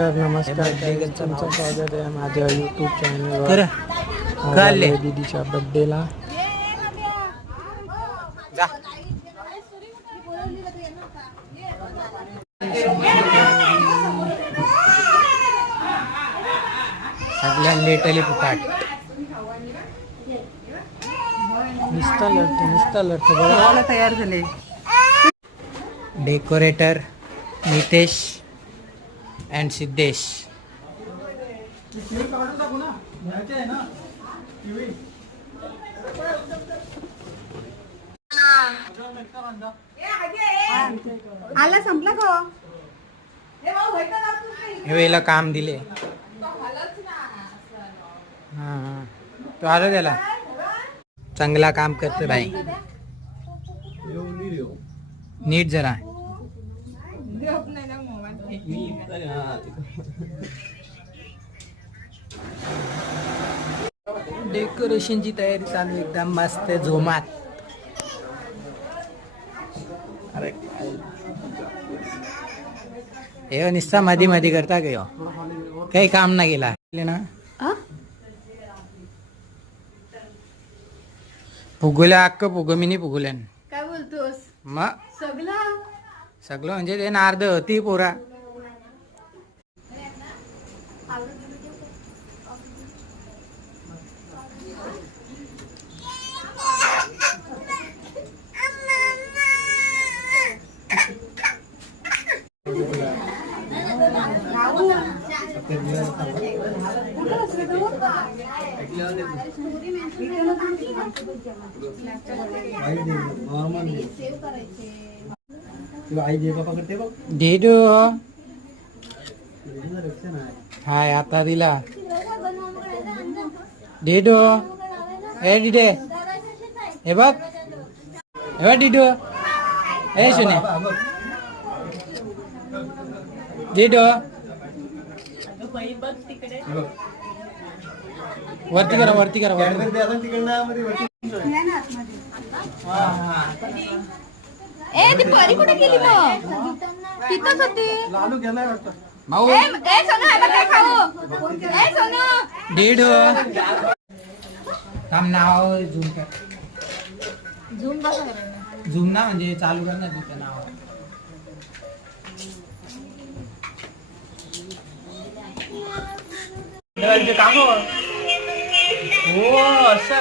नमस्कार तुमचं स्वागत आहे माझ्या यूट्यूब चॅनलवर. दीदीच्या बर्थडेला सगळ्या लेटली फुकाट नुसता लढतो बघा तयार झाले. Decorator Nitesh and Siddhesh. आला संपला का हे वेळेला काम दिले. हा तो आलो त्याला चांगला काम करतो भाई. नीट जरा डेकोरेशनची तयारी चालू एकदम मस्त जोमात. अरे हे निस्ता मध्ये मध्ये करता का काही काम नाही गेला ना. फुगुल्या अक्क फुगमिनी फुगुल्यान काय बोलतोस मग सगळं सगळं म्हणजे ते नार्द होती पोरा. डेडो हाय आता दिला डेडो. हे डिडे हे बघ हे डिडो हे सुने डिडो वरती करा वरती करा ए ती परी कुठे गेली मग तिथंच होती. माऊ ए सोनू आता काय खाऊ ए सोनू डेडो थांब नाव झूम कर. झूम बघा करायला झूम ना म्हणजे चालू कर ना तिचं नाव. हो असं